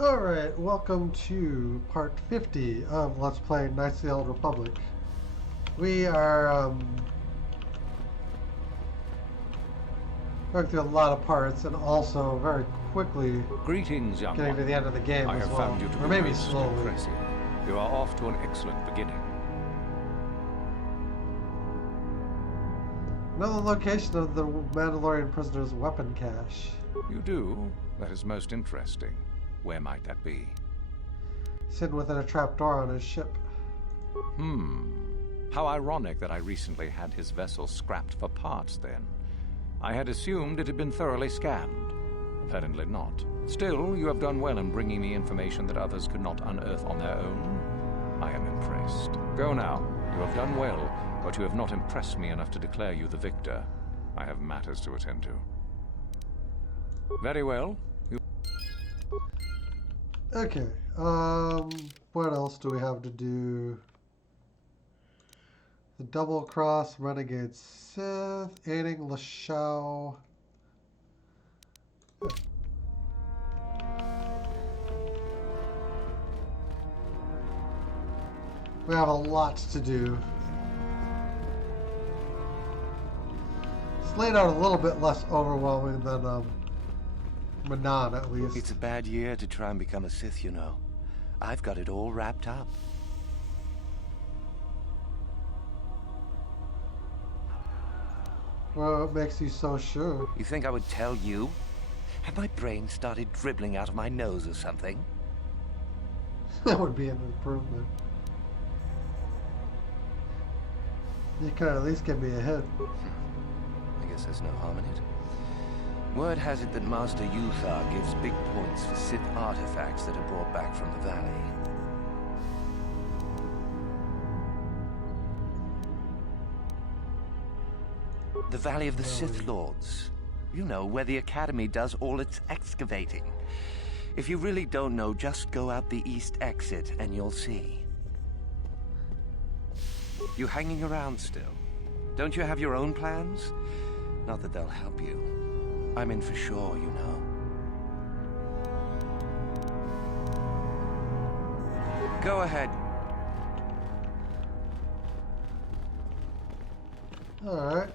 Alright, welcome to part 50 of Let's Play Knights of the Old Republic. We are going through a lot of parts and also very quickly Greetings, young getting one. to the end of the game I as have well. found you to Or be maybe most slowly. impressive. You are off to an excellent beginning. Another location of the Mandalorian prisoner's weapon cache. You do? That is most interesting. Where might that be? Hidden within a trapdoor on his ship. How ironic that I recently had his vessel scrapped for parts then. I had assumed it had been thoroughly scanned. Apparently not. Still, you have done well in bringing me information that others could not unearth on their own. I am impressed. Go now. You have done well, but you have not impressed me enough to declare you the victor. I have matters to attend to. Very well. Okay, what else do we have to do? The Double Cross, Renegade Sith, aiding Lashao. We have a lot to do. It's laid out a little bit less overwhelming than, Manan, at least. It's a bad year to try and become a Sith, you know. I've got it all wrapped up. Well, what makes you so sure? You think I would tell you? Had my brain started dribbling out of my nose or something? That would be an improvement. You could at least give me a hint. I guess there's no harm in it. Word has it that Master Yuthar gives big points for Sith artifacts that are brought back from the valley. The Valley of the Sith Lords. You know, where the Academy does all its excavating. If you really don't know, just go out the east exit and you'll see. You hanging around still? Don't you have your own plans? Not that they'll help you. I'm in for sure, you know. Go ahead. Alright.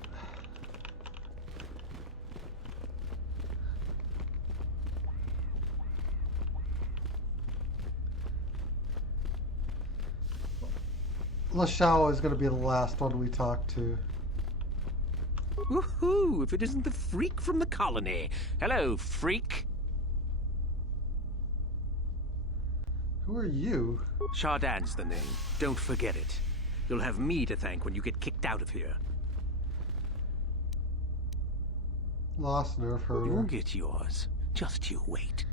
Lashao is going to be the last one we talk to. Woohoo! If it isn't the freak from the colony. Hello, freak. Who are you? Shardan's the name. Don't forget it. You'll have me to thank when you get kicked out of here. Lost nerve herder. You'll get yours. Just you wait.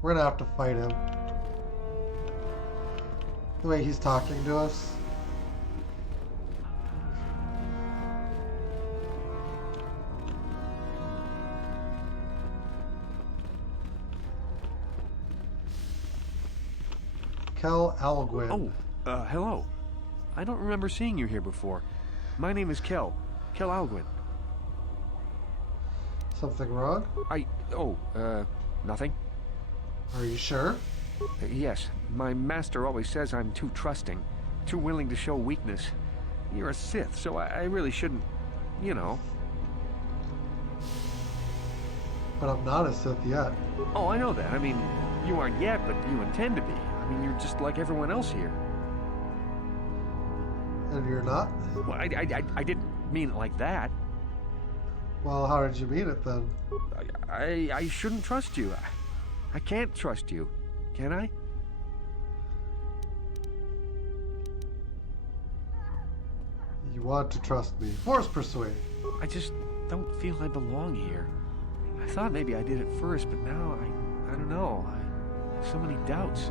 We're going to have to fight him. The way he's talking to us. Kel Alguin. Oh, hello. I don't remember seeing you here before. My name is Kel Alguin. Something wrong? Nothing. Are you sure? Yes, my master always says I'm too trusting, too willing to show weakness. You're a Sith, so I really shouldn't, you know. But I'm not a Sith yet. Oh, I know that. I mean, you aren't yet, but you intend to be. I mean, you're just like everyone else here. And you're not? Well, I didn't mean it like that. Well, how did you mean it then? I shouldn't trust you. I can't trust you. Can I? You want to trust me. Force persuade. I just don't feel I belong here. I thought maybe I did at first, but now I don't know. So many doubts.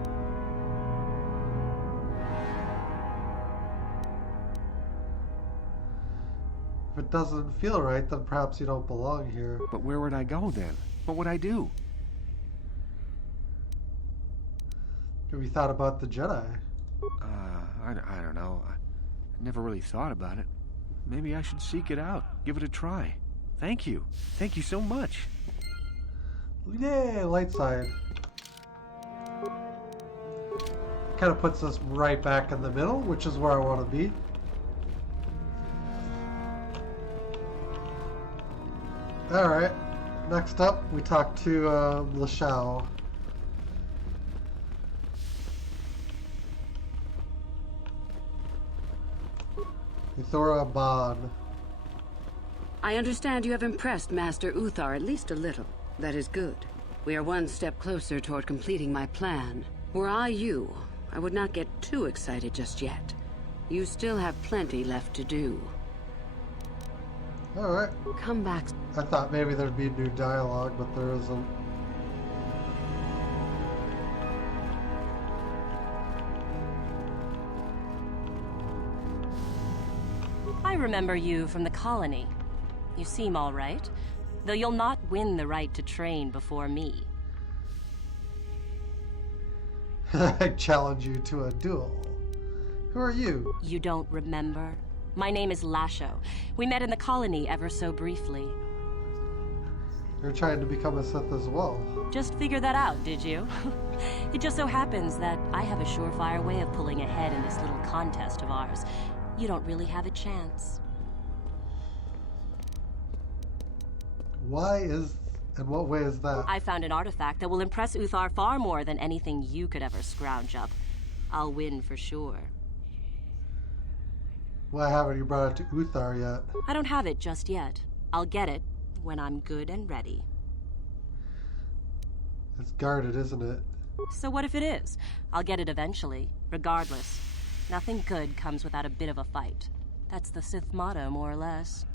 If it doesn't feel right, then perhaps you don't belong here. But where would I go then? What would I do? Have you thought about the Jedi? I don't know. I never really thought about it. Maybe I should seek it out. Give it a try. Thank you. Thank you so much. Yay, light side. Kind of puts us right back in the middle, which is where I want to be. Alright, next up we talk to Lashao. Ithora Ban. I understand you have impressed Master Uthar at least a little. That is good. We are one step closer toward completing my plan. Were I you, I would not get too excited just yet. You still have plenty left to do. Alright. Come back. I thought maybe there'd be new dialogue, but there isn't. I remember you from the colony. You seem all right, though you'll not win the right to train before me. I challenge you to a duel. Who are you? You don't remember? My name is Lasho. We met in the colony ever so briefly. You're trying to become a Sith as well. Just figured that out, did you? It just so happens that I have a surefire way of pulling ahead in this little contest of ours. You don't really have a chance. Why is... in what way is that? I found an artifact that will impress Uthar far more than anything you could ever scrounge up. I'll win for sure. Why haven't you brought it to Uthar yet? I don't have it just yet. I'll get it when I'm good and ready. It's guarded, isn't it? So what if it is? I'll get it eventually, regardless. Nothing good comes without a bit of a fight. That's the Sith motto, more or less.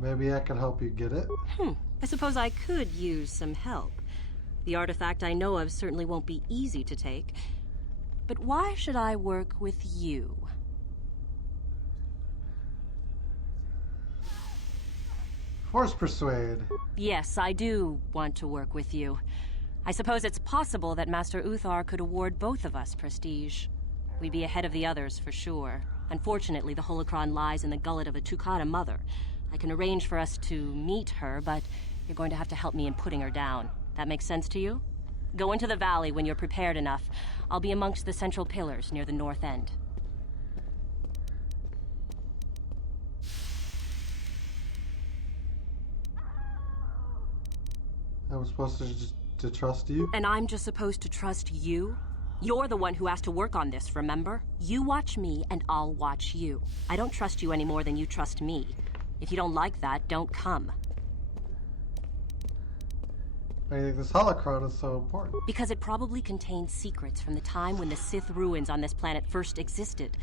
Maybe I can help you get it? I suppose I could use some help. The artifact I know of certainly won't be easy to take. But why should I work with you? Force Persuade. Yes, I do want to work with you. I suppose it's possible that Master Uthar could award both of us prestige. We'd be ahead of the others for sure. Unfortunately, the holocron lies in the gullet of a Tukata mother. I can arrange for us to meet her, but you're going to have to help me in putting her down. That makes sense to you? Go into the valley when you're prepared enough. I'll be amongst the central pillars near the north end. I'm supposed to trust you? And I'm just supposed to trust you? You're the one who has to work on this, remember? You watch me, and I'll watch you. I don't trust you any more than you trust me. If you don't like that, don't come. I think this holocron is so important. Because it probably contains secrets from the time when the Sith ruins on this planet first existed.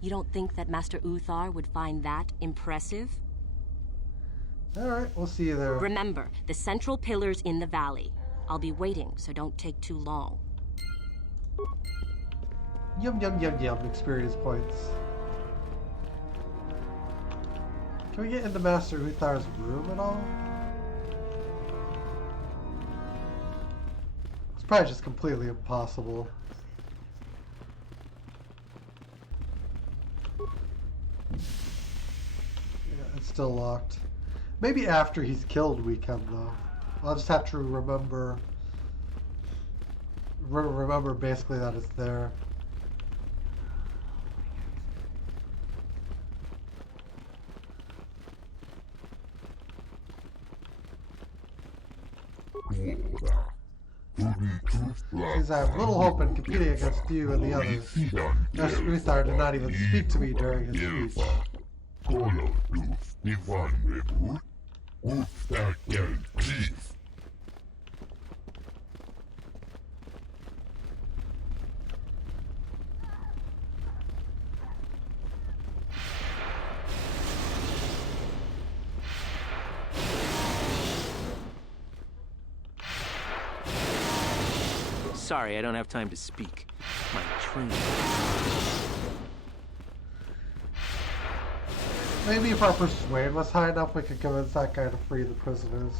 You don't think that Master Uthar would find that impressive? Alright, we'll see you there. Remember, the central pillar's in the valley. I'll be waiting, so don't take too long. Yum yum yum yum, experience points. Can we get into Master Uthar's room at all? It's probably just completely impossible. Yeah, it's still locked. Maybe after he's killed we can, though. I'll just have to remember basically that it's there. Since I have little hope in competing against you and the others, Master Uthar did not even speak to me during his speech. Sorry, I don't have time to speak. My train. Maybe if our persuade was high enough, we could convince that guy to free the prisoners.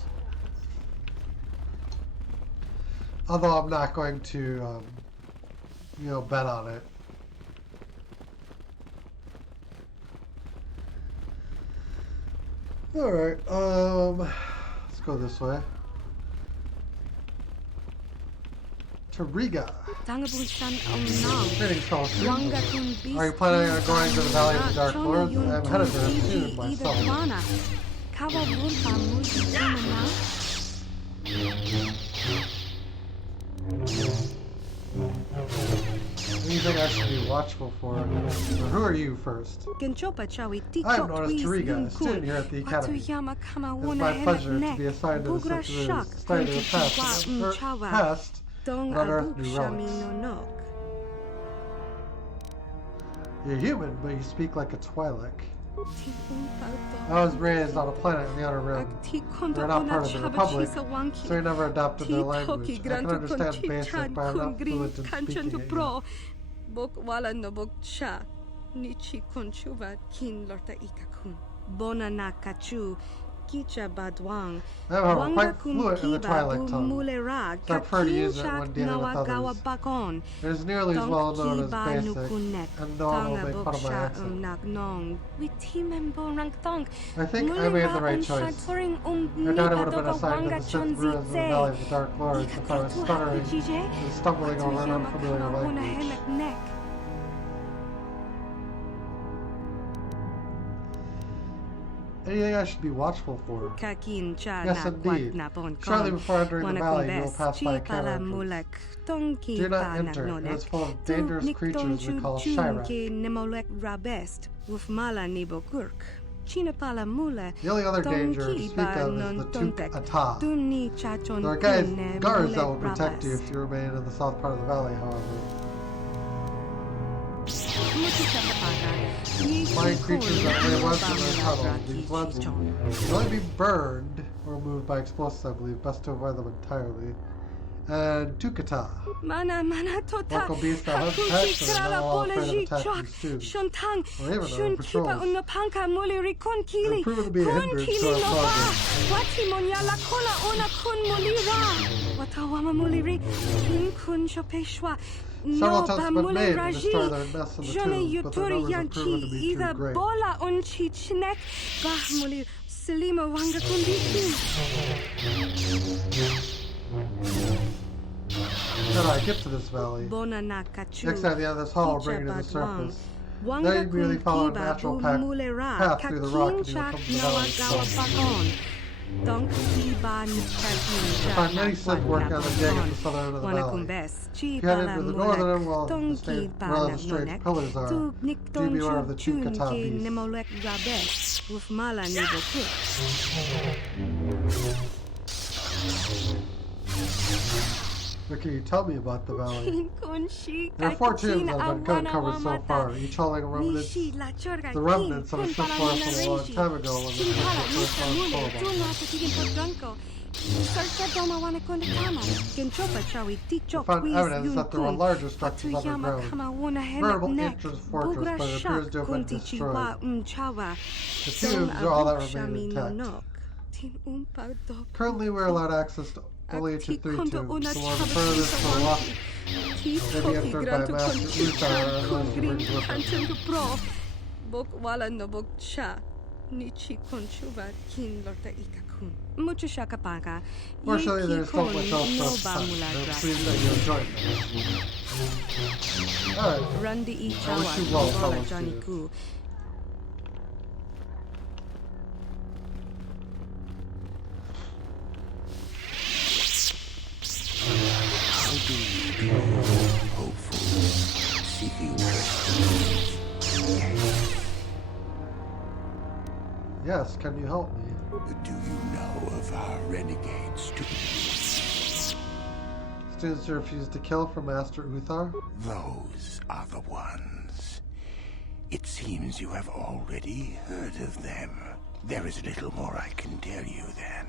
Although I'm not going to, bet on it. Alright, let's go this way. Tariga. Tangabunsan Greetings, fellow students. Wangakun Are you planning on going to the Valley of the Dark Lords? I'm headed there soon myself. Anything I should be watchful for? Or who are you first? I'm known as Tariga, a student here at the Academy. It's my pleasure to be assigned to the study of the past and unearth new relics. You're human, but you speak like a Twi'lek. I was raised on a planet in the Outer Rim. We're not part of the Republic, so we never adopted their language. I can understand basic, but I'm not fluent in speaking it yet. Wala no bok cha nichi konchuva kin lorta ikakun bona na kachu kicha badwang I'm quite fluent in the Twi'lek tongue, mulera so I prefer to use it when dealing with others. It is nearly as well known as basic, and no one will make fun of my accent. I think I made the right choice. I doubt I would have been assigned to the Sith ruins of the Valley of the Dark Lords if I was stuttering and stumbling over an unfamiliar language. Anything I should be watchful for? Yes, indeed. Shortly before entering the valley, you will pass by a cave entrance. Do not enter. It is full of dangerous creatures we call Shirek. The only other danger to speak of is the Tuk-Ata. There are guards that will protect you if you remain in the south part of the valley, however. Flying creatures that may webs in their tunnels. These webs can only be burned or moved by explosives, I believe. Best to avoid them entirely. And Tuk-Ata. Local beasts that hunt pets and are not all afraid of attacking students. Or even their patrols. They've proven to be a hindrance to our progress. Several attempts have been made to destroy their nests in the tombs, but their numbers have proven to be too great. How do I get to this valley? Next time the end of this hall will bring you to the surface. There you merely follow a natural path through the rock and you will come to the valley itself. You'll find many Sith working on the dig at the southern end of the valley. If you head into the northern end, well, the strange pillars are. Do beware of the Tuk-Ata beasts. What can you tell me about the valley? There are 4 tombs that have been uncovered so far, each holding the remnants of a Sith Lord from a long time ago when the Sith were first told. We found evidence that there were larger structures underground, veritable ancient fortress, but it appears to have been destroyed. The tombs are all that remain intact. Currently, we are allowed access to only to 3 tombs. The one furthest to the left may be entered by Master Uthar and others who brings with him. Fortunately, there is so much else for us to find. I'm pleased that you enjoyed it. Alright. I wish you well, fellow students. Hopeful, seeking prestige. Yes, can you help me? Do you know of our renegade students? Students who refuse to kill for Master Uthar? Those are the ones. It seems you have already heard of them. There is little more I can tell you then.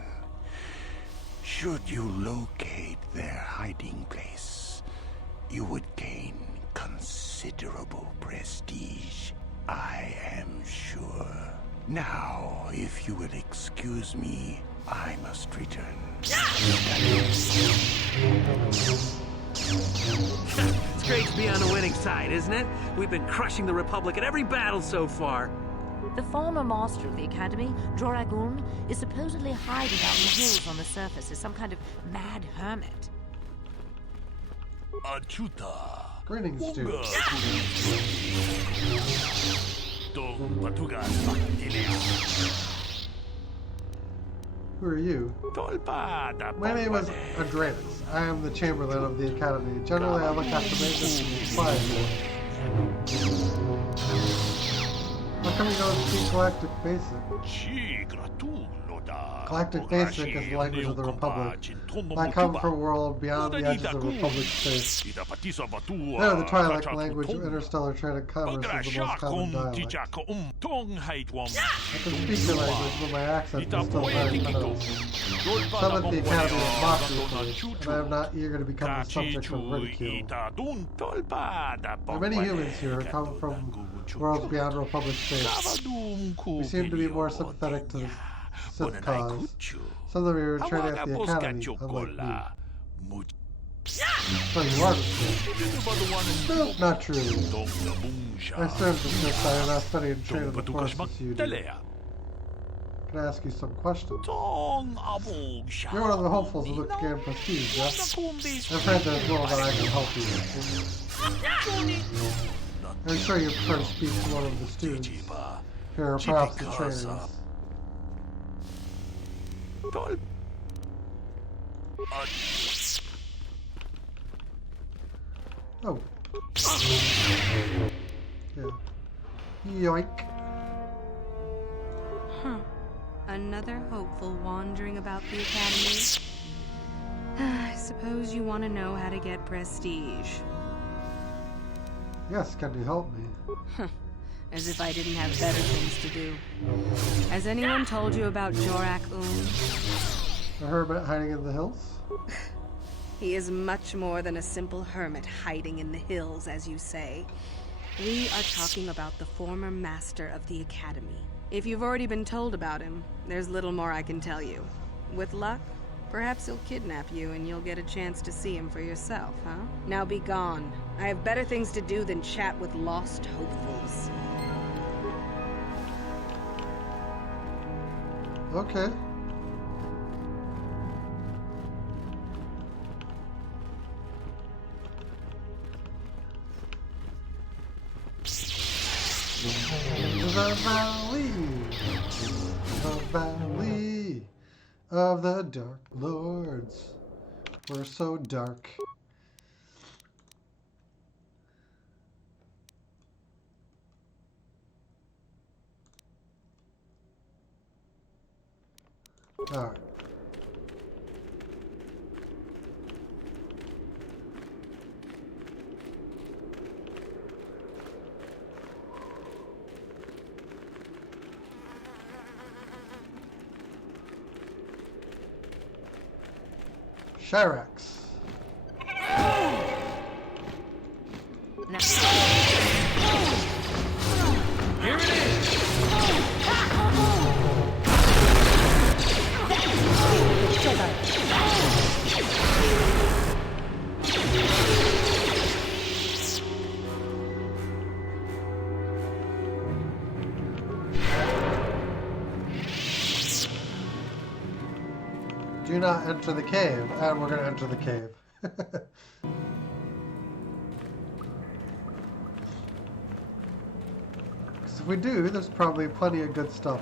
Should you locate their hiding place, you would gain considerable prestige, I am sure. Now, if you will excuse me, I must return. It's great to be on the winning side, isn't it? We've been crushing the Republic in every battle so far. The former master of the Academy, Droragun, is supposedly hiding out in the hills on the surface as some kind of mad hermit. Greetings, students. Who are you? My name is Andreas. I am the Chamberlain of the Academy. Generally, I look after maintenance and supplies. How come you don't speak Galactic Basic? Galactic Basic is the language of the Republic. I come from a world beyond the edges of Republic space. There, the Twi'lek language of interstellar trade and commerce is the most common dialect. I can speak your language, but my accent is still very pronounced. Some at the Academy have mocked me for this, and I am not eager to become the subject of ridicule. There are many humans here who come from worlds beyond Republic space. We seem to be more sympathetic to the Sith cause. Some of them are training at the Academy, unlike me. So you are the Sith? No, not true. I serve the Sith. I am not studying and training the Force as you do. Can I ask you some questions? You're one of the hopefuls who look to gain prestige, yes? I'm afraid there's little that I can help you with. I'm sure you prefer to speak to one of the students. Here are perhaps the trainers. Oh. Yeah. Yoink. Huh. Another hopeful wandering about the Academy. I suppose you want to know how to get prestige. Yes, can you help me? As if I didn't have better things to do. Has anyone told you about Jorak A hermit hiding in the hills? He is much more than a simple hermit hiding in the hills, as you say. We are talking about the former master of the Academy. If you've already been told about him, there's little more I can tell you. With luck, perhaps he'll kidnap you and you'll get a chance to see him for yourself, huh? Now be gone. I have better things to do than chat with lost hopefuls. Okay. The valley of the Dark Lords. We're so dark. Alright. Shirax. Here it is! Do not enter the cave, and we're going to enter the cave. Because if we do, there's probably plenty of good stuff.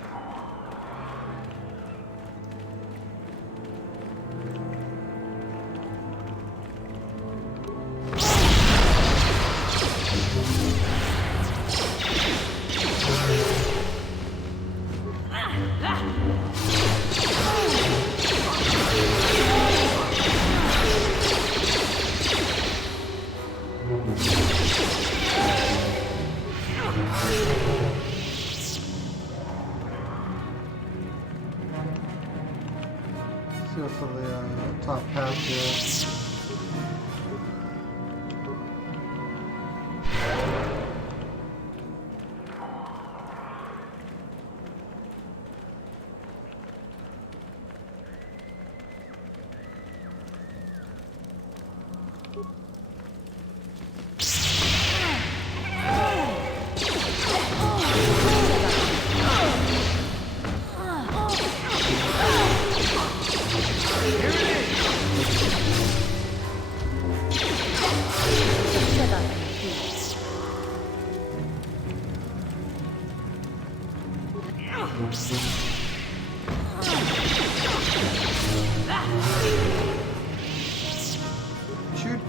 See what's on the top path here.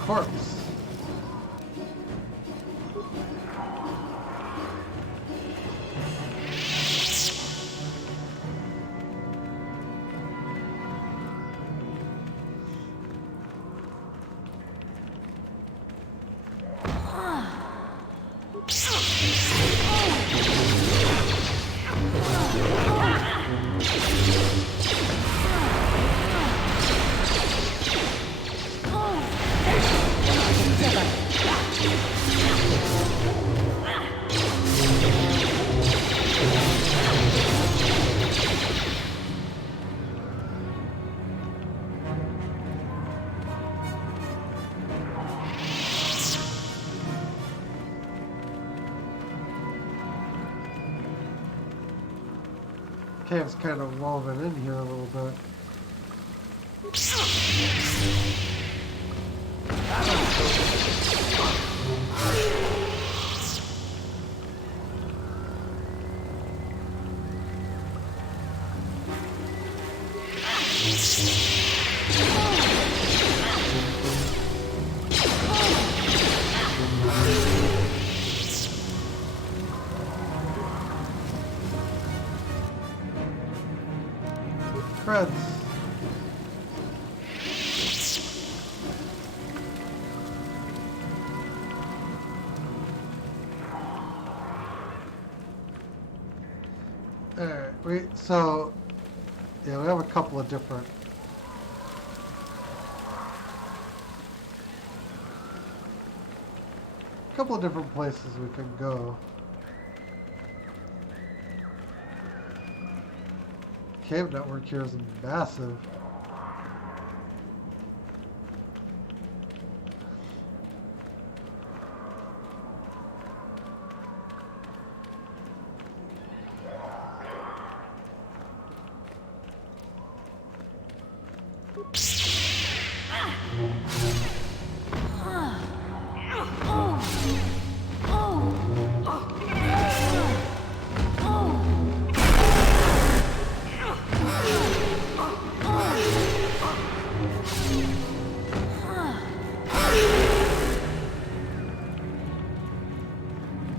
corpse. Cave's kind of woven in here a little bit. Creds. Alright, so yeah, we have a couple of different places we can go. Cave network here is massive.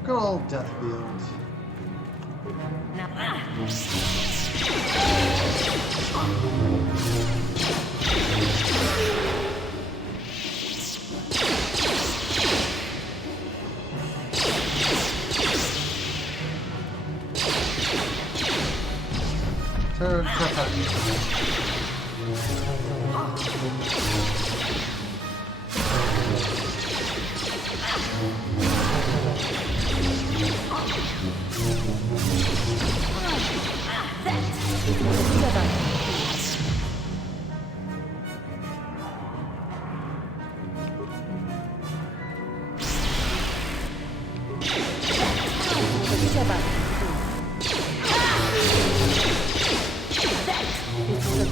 Good old death fields. Tarentatek.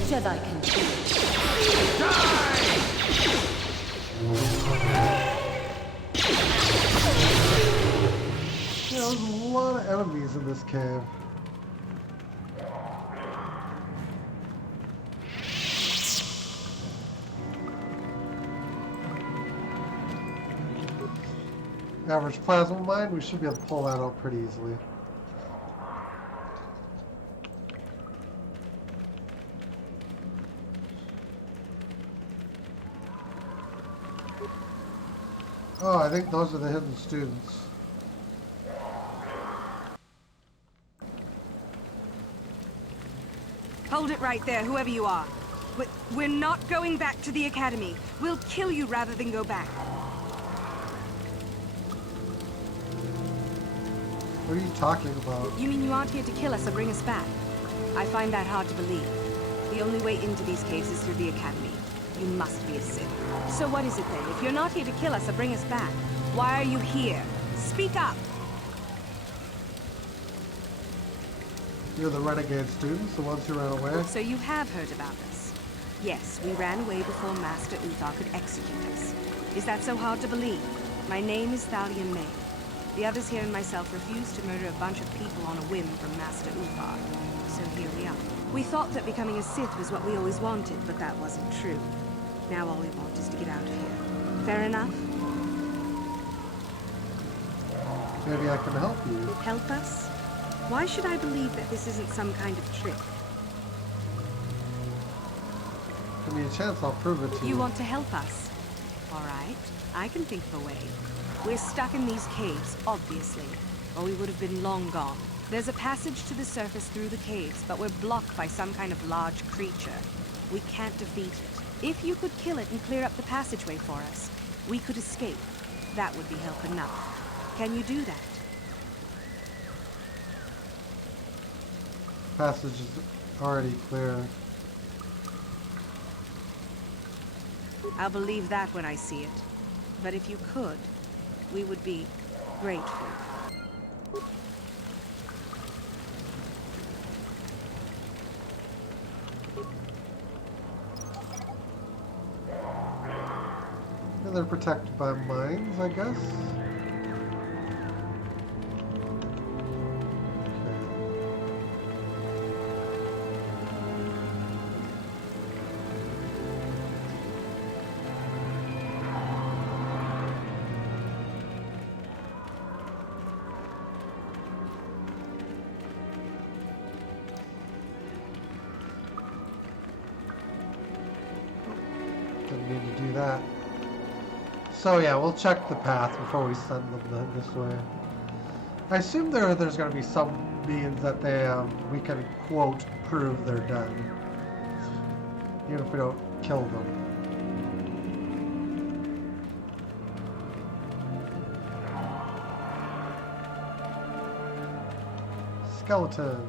Jedi can do. There's a lot of enemies in this cave. Average plasma mine, we should be able to pull that out pretty easily. Oh, I think those are the hidden students. Hold it right there, whoever you are. We're not going back to the academy. We'll kill you rather than go back. What are you talking about? You mean you aren't here to kill us or bring us back? I find that hard to believe. The only way into these caves is through the academy. You must be a Sith. So what is it then? If you're not here to kill us or bring us back, why are you here? Speak up! You're the renegade students, the ones who ran away? So you have heard about us? Yes, we ran away before Master Uthar could execute us. Is that so hard to believe? My name is Thalia May. The others here and myself refused to murder a bunch of people on a whim from Master Uthar. So here we are. We thought that becoming a Sith was what we always wanted, but that wasn't true. Now all we want is to get out of here. Fair enough. Maybe I can help you. Help us? Why should I believe that this isn't some kind of trick? Give me a chance, I'll prove it to you. You want to help us? All right, I can think of a way. We're stuck in these caves, obviously, or we would have been long gone. There's a passage to the surface through the caves, but we're blocked by some kind of large creature. We can't defeat it. If you could kill it and clear up the passageway for us, we could escape. That would be help enough. Can you do that? Passage is already clear. I'll believe that when I see it. But if you could, we would be grateful. And they're protected by mines, I guess. Didn't need to do that. So yeah, we'll check the path before we send them this way. I assume there's going to be some means that we can, quote, prove they're dead. Even if we don't kill them. Skeleton.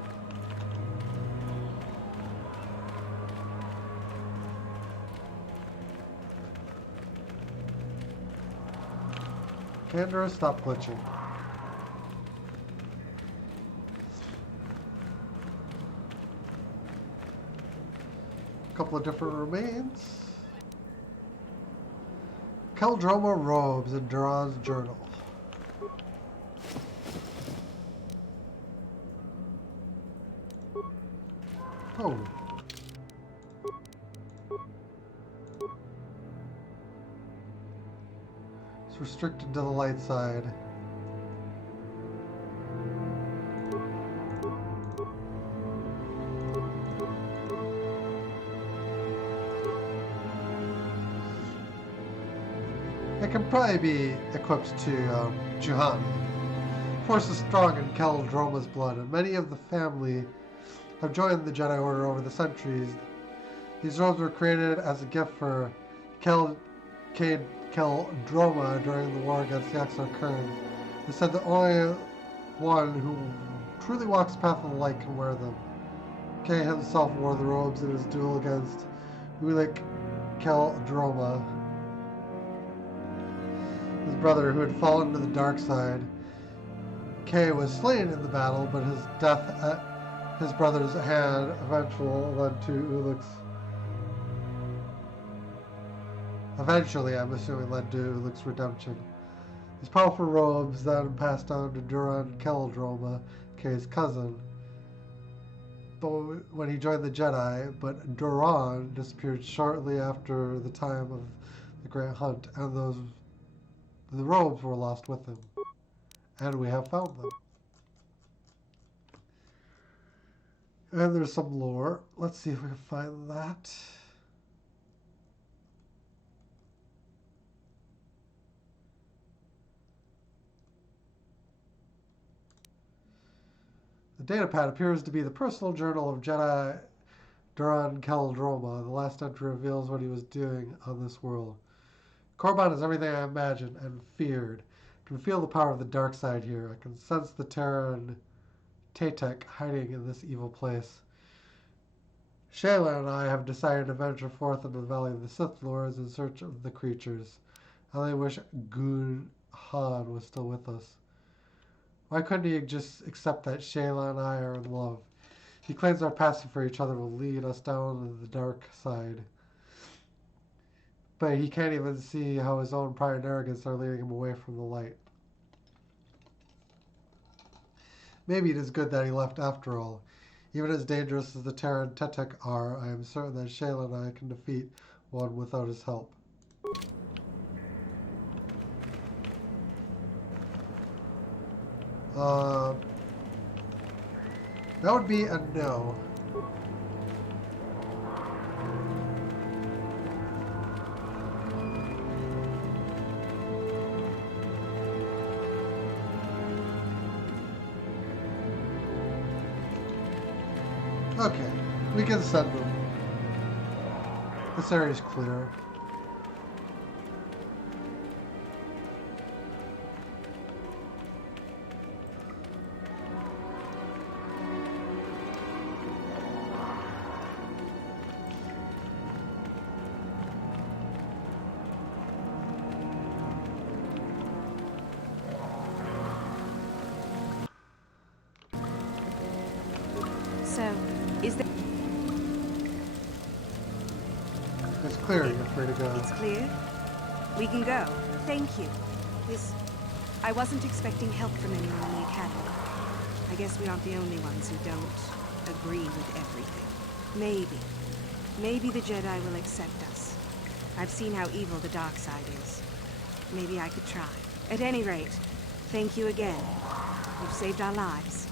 Kendra, stop glitching. A couple of different remains. Keldroma robes in Duran's journal. Oh. It's restricted to the light side. It can probably be equipped to Juhani. Force is strong in Keldroma's blood, and many of the family have joined the Jedi Order over the centuries. These robes were created as a gift for Keldroma during the war against the Exar Kurn. They said that only one who truly walks the path of the light can wear them. Kay himself wore the robes in his duel against Ulik Keldroma, his brother who had fallen to the dark side. Kay was slain in the battle, but his death at his brother's hand eventually led to Ulik's redemption. These powerful robes then passed on to Duran Keldroma, Kay's cousin, when he joined the Jedi, but Duran disappeared shortly after the time of the Great Hunt, and the robes were lost with him. And we have found them. And there's some lore. Let's see if we can find that. The datapad appears to be the personal journal of Jedi Duran Keldroma. The last entry reveals what he was doing on this world. Korban is everything I imagined and feared. I can feel the power of the dark side here. I can sense the Tarentatek hiding in this evil place. Shayla and I have decided to venture forth into the Valley of the Sith Lords in search of the creatures. I only wish Gun Han was still with us. Why couldn't he just accept that Shayla and I are in love? He claims our passion for each other will lead us down to the dark side. But he can't even see how his own pride and arrogance are leading him away from the light. Maybe it is good that he left after all. Even as dangerous as the Tarentatek are, I am certain that Shayla and I can defeat one without his help. That would be a no. Okay, we can send them. This area is clear. So, is there... It's clear, you're free to go. It's clear? We can go. Thank you. I wasn't expecting help from anyone in the Academy. I guess we aren't the only ones who don't agree with everything. Maybe the Jedi will accept us. I've seen how evil the dark side is. Maybe I could try. At any rate, thank you again. You've saved our lives.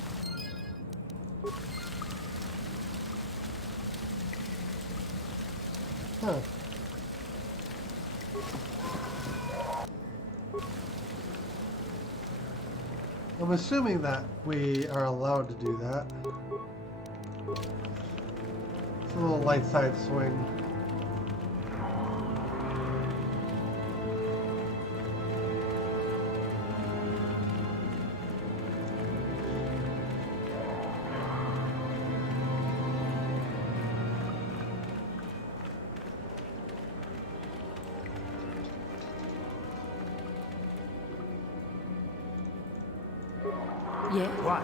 Huh. I'm assuming that we are allowed to do that. It's a little light side swing. Yeah? What?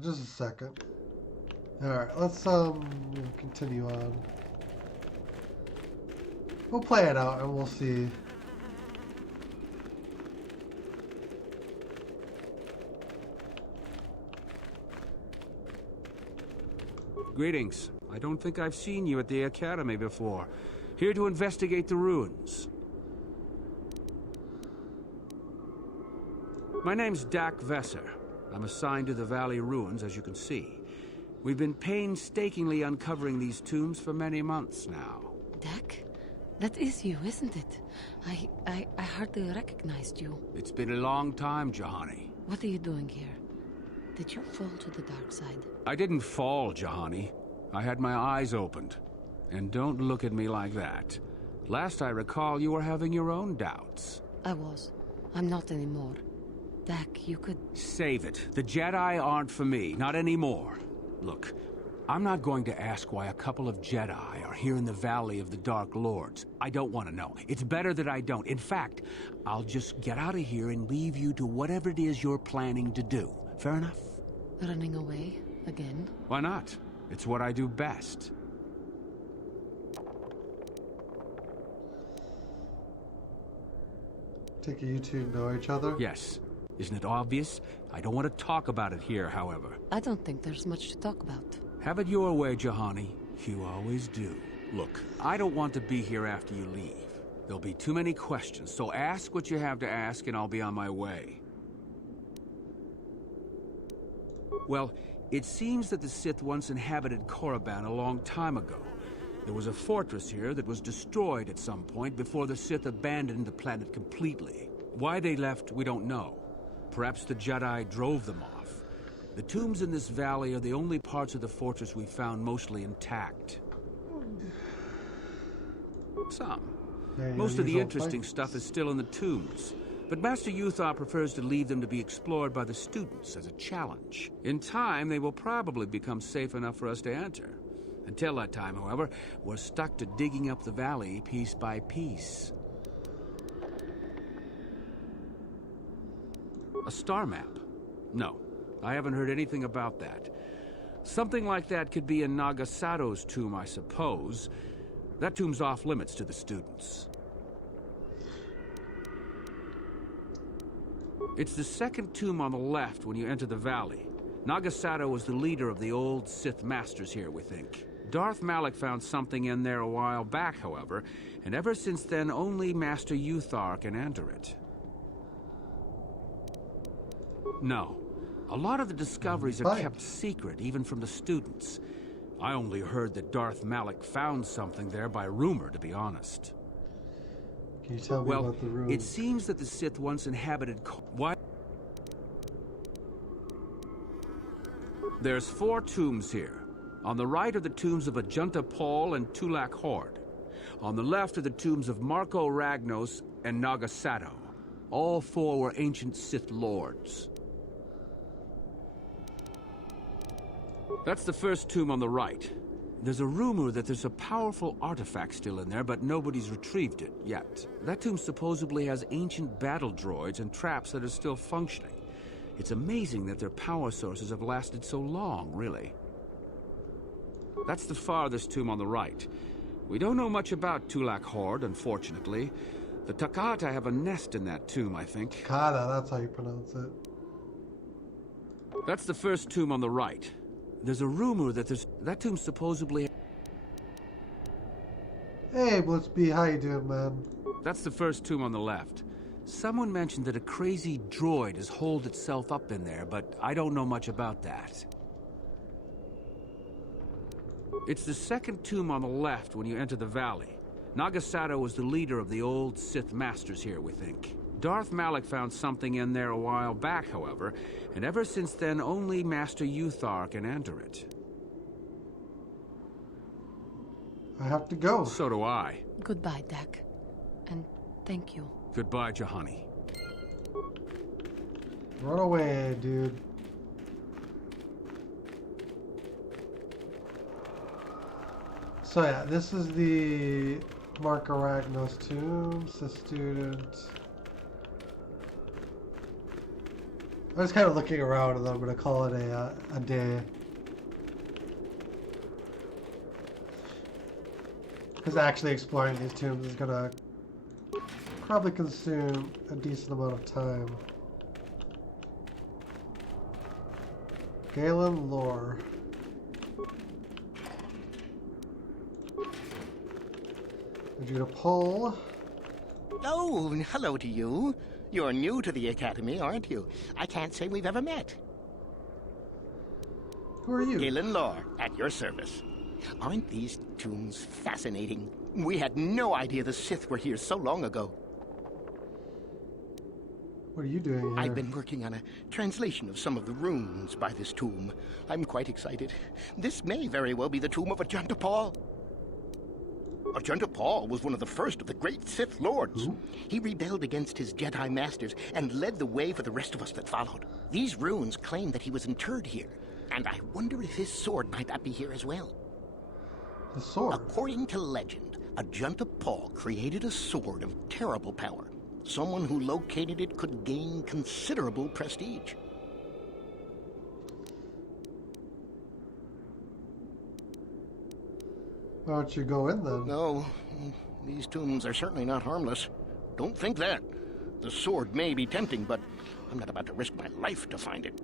Just a second. Alright, let's continue on. We'll play it out and we'll see. Greetings. I don't think I've seen you at the Academy before. Here to investigate the ruins. My name's Dak Vesser. I'm assigned to the Valley Ruins, as you can see. We've been painstakingly uncovering these tombs for many months now. Dak? That is you, isn't it? I hardly recognized you. It's been a long time, Jahani. What are you doing here? Did you fall to the dark side? I didn't fall, Jahani. I had my eyes opened. And don't look at me like that. Last I recall, you were having your own doubts. I was. I'm not anymore. Dak, you could... Save it. The Jedi aren't for me, not anymore. Look, I'm not going to ask why a couple of Jedi are here in the Valley of the Dark Lords. I don't want to know. It's better that I don't. In fact, I'll just get out of here and leave you to whatever it is you're planning to do. Fair enough? Running away? Again? Why not? It's what I do best. Take it you two know each other? Yes. Isn't it obvious? I don't want to talk about it here, however. I don't think there's much to talk about. Have it your way, Jahani. You always do. Look, I don't want to be here after you leave. There'll be too many questions, so ask what you have to ask and I'll be on my way. Well, it seems that the Sith once inhabited Korriban a long time ago. There was a fortress here that was destroyed at some point before the Sith abandoned the planet completely. Why they left, we don't know. Perhaps the Jedi drove them off. The tombs in this valley are the only parts of the fortress we found mostly intact. Some. Most of the interesting stuff is still in the tombs. But Master Uthar prefers to leave them to be explored by the students as a challenge. In time, they will probably become safe enough for us to enter. Until that time, however, we're stuck to digging up the valley piece by piece. A star map? No, I haven't heard anything about that. Something like that could be in Nagasato's tomb, I suppose. That tomb's off limits to the students. It's the second tomb on the left when you enter the valley. Nagasato was the leader of the old Sith Masters here, we think. Darth Malak found something in there a while back, however, and ever since then only Master Uthar can enter it. No. A lot of the discoveries are kept secret, even from the students. I only heard that Darth Malak found something there by rumor, to be honest. Can you tell me about the ruins? It seems that the Sith once inhabited... What? There's 4 tombs here. On the right are the tombs of Ajunta Pall and Tulak Hord. On the left are the tombs of Marco Ragnos and Nagasato. All 4 were ancient Sith lords. That's the first tomb on the right. There's a rumor that there's a powerful artifact still in there, but nobody's retrieved it yet. That tomb supposedly has ancient battle droids and traps that are still functioning. It's amazing that their power sources have lasted so long, really. That's the farthest tomb on the right. We don't know much about Tulak Hord, unfortunately. The Takata have a nest in that tomb, I think. Takata, that's how you pronounce it. That's the first tomb on the right. There's a rumor that that tomb supposedly... Hey, Blitzby, how you doing, man? That's the first tomb on the left. Someone mentioned that a crazy droid has holed itself up in there, but I don't know much about that. It's the second tomb on the left when you enter the valley. Nagasato was the leader of the old Sith Masters here, we think. Darth Malak found something in there a while back, however, and ever since then only Master Uthar can enter it. I have to go. So do I. Goodbye, Dak. And thank you. Goodbye, Juhani. Run away, dude. So yeah, this is the Marco Ragnos tomb, Sith student. I was kind of looking around and then I'm going to call it a day. Because actually exploring these tombs is going to probably consume a decent amount of time. Galen lore. Ajunta Pall. Oh, hello to you. You're new to the Academy, aren't you? I can't say we've ever met. Who are you? Galen Lore, at your service. Aren't these tombs fascinating? We had no idea the Sith were here so long ago. What are you doing here? I've been working on a translation of some of the runes by this tomb. I'm quite excited. This may very well be the tomb of Ajunta Pall. Ajunta Pall was one of the first of the great Sith Lords. Ooh. He rebelled against his Jedi Masters and led the way for the rest of us that followed. These runes claim that he was interred here, and I wonder if his sword might not be here as well. The sword? According to legend, Ajunta Pall created a sword of terrible power. Someone who located it could gain considerable prestige. Why don't you go in then? No, these tombs are certainly not harmless. Don't think that. The sword may be tempting, but I'm not about to risk my life to find it.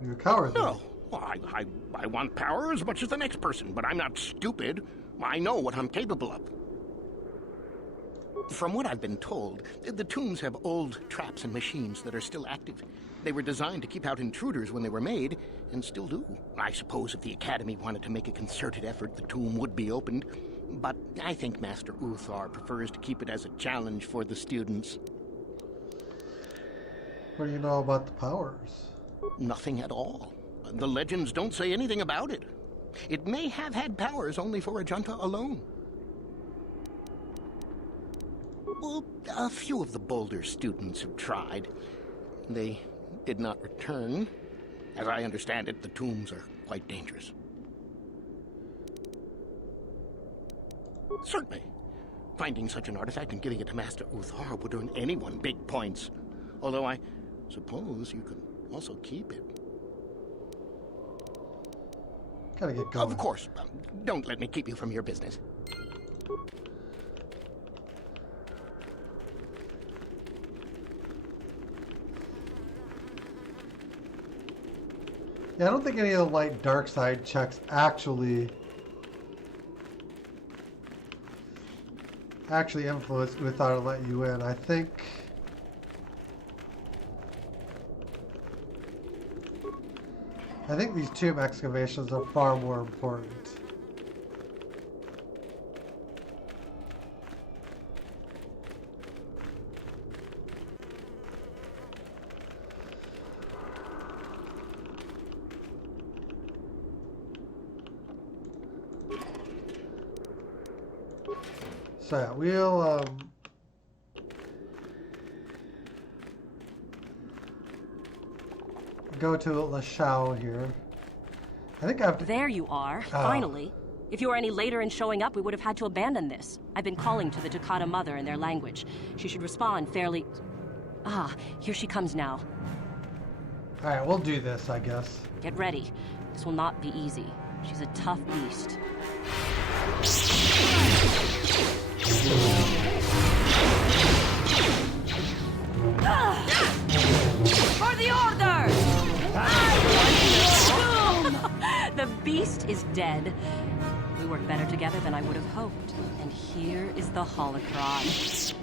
You're a coward. No, well, I want power as much as the next person, but I'm not stupid. I know what I'm capable of. From what I've been told, the tombs have old traps and machines that are still active. They were designed to keep out intruders when they were made, and still do. I suppose if the Academy wanted to make a concerted effort, the tomb would be opened. But I think Master Uthar prefers to keep it as a challenge for the students. What do you know about the powers? Nothing at all. The legends don't say anything about it. It may have had powers only for Ajunta alone. Well, a few of the Boulder students have tried. They did not return. As I understand it, the tombs are quite dangerous. Certainly. Finding such an artifact and giving it to Master Uthar would earn anyone big points. Although I suppose you could also keep it. Gotta get going. Of course. Don't let me keep you from your business. Yeah, I don't think any of the light dark side checks actually influence Uthar to let you in. I think these tomb excavations are far more important. So yeah, we'll go to Lashao here. I think I have to... There you are, finally. If you were any later in showing up, we would have had to abandon this. I've been calling to the Takata mother in their language. She should respond fairly... Ah, here she comes now. Alright, we'll do this, I guess. Get ready. This will not be easy. She's a tough beast. For the order! The beast is dead. We work better together than I would have hoped. And here is the holocron.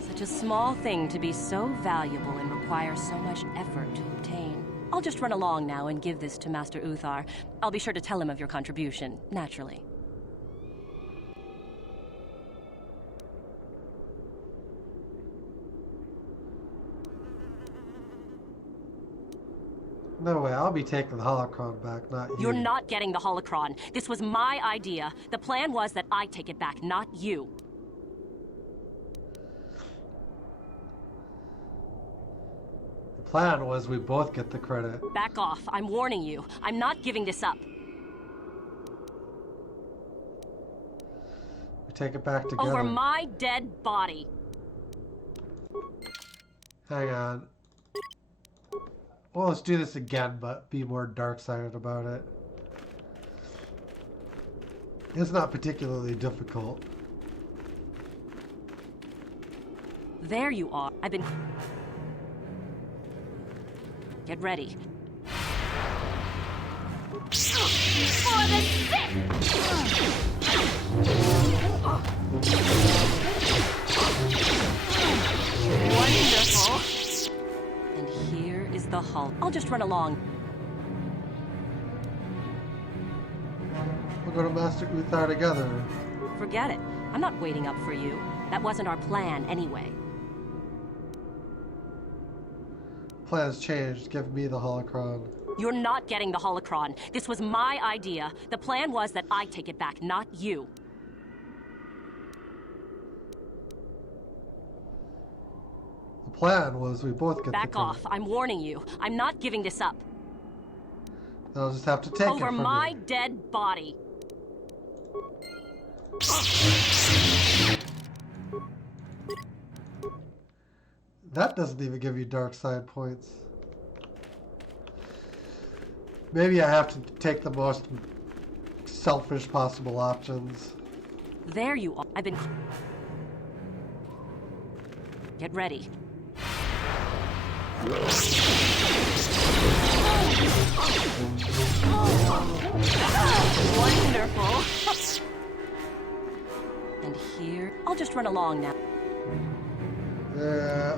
Such a small thing to be so valuable and require so much effort to obtain. I'll just run along now and give this to Master Uthar. I'll be sure to tell him of your contribution, naturally. No way, I'll be taking the holocron back, not you. You're not getting the holocron. This was my idea. The plan was that I take it back, not you. The plan was we both get the credit. Back off. I'm warning you. I'm not giving this up. We take it back together. Over my dead body. Hang on. Well, let's do this again, but be more dark-sided about it. It's not particularly difficult. There you are. I've been... Get ready. For the Wonderful. And here is the hull. I'll just run along. We'll go to Master Uthar together. Forget it. I'm not waiting up for you. That wasn't our plan anyway. Plans changed. Give me the holocron. You're not getting the holocron. This was my idea. The plan was that I take it back, not you. The plan was we both get Back off. I'm warning you. I'm not giving this up. I'll just have to take it over from my you. dead body. That doesn't even give you dark side points. Maybe I have to take the most selfish possible options. There you are. I've been... Get ready. Wonderful. And here... I'll just run along now.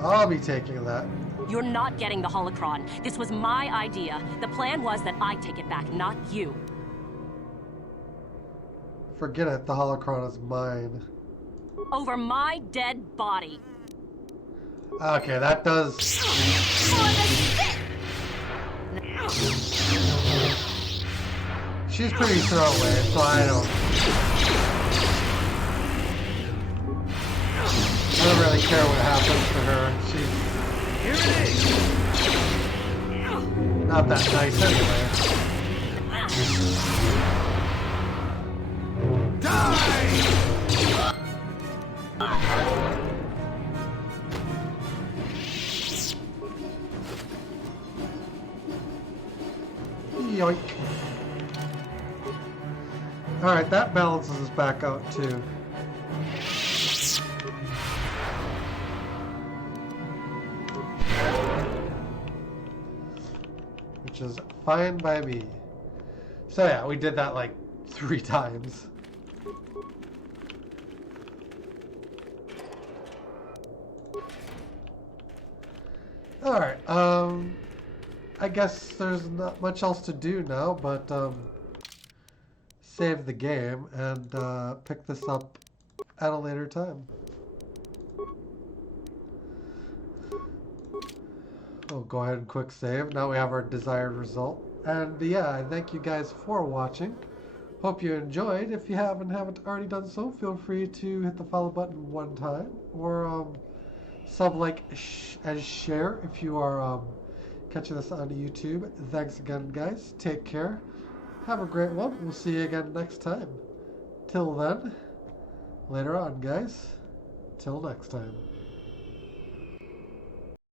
I'll be taking that. You're not getting the holocron. This was my idea. The plan was that I take it back, not you. Forget it. The holocron is mine. Over my dead body. Okay, that does... She's pretty throwaway, so I don't really care what happens to her. She's not that nice anyway. Yoink. Alright, that balances us back out too. Which is fine by me. So yeah, we did that like 3 times. Alright, I guess there's not much else to do now, but save the game and pick this up at a later time. Oh, go ahead and quick save. Now we have our desired result. And yeah, I thank you guys for watching. Hope you enjoyed. If you haven't already done so, feel free to hit the follow button one time, or sub, like, and share if you are catching this on YouTube. Thanks again, guys. Take care. Have a great one. We'll see you again next time. Till then, later on, guys. Till next time.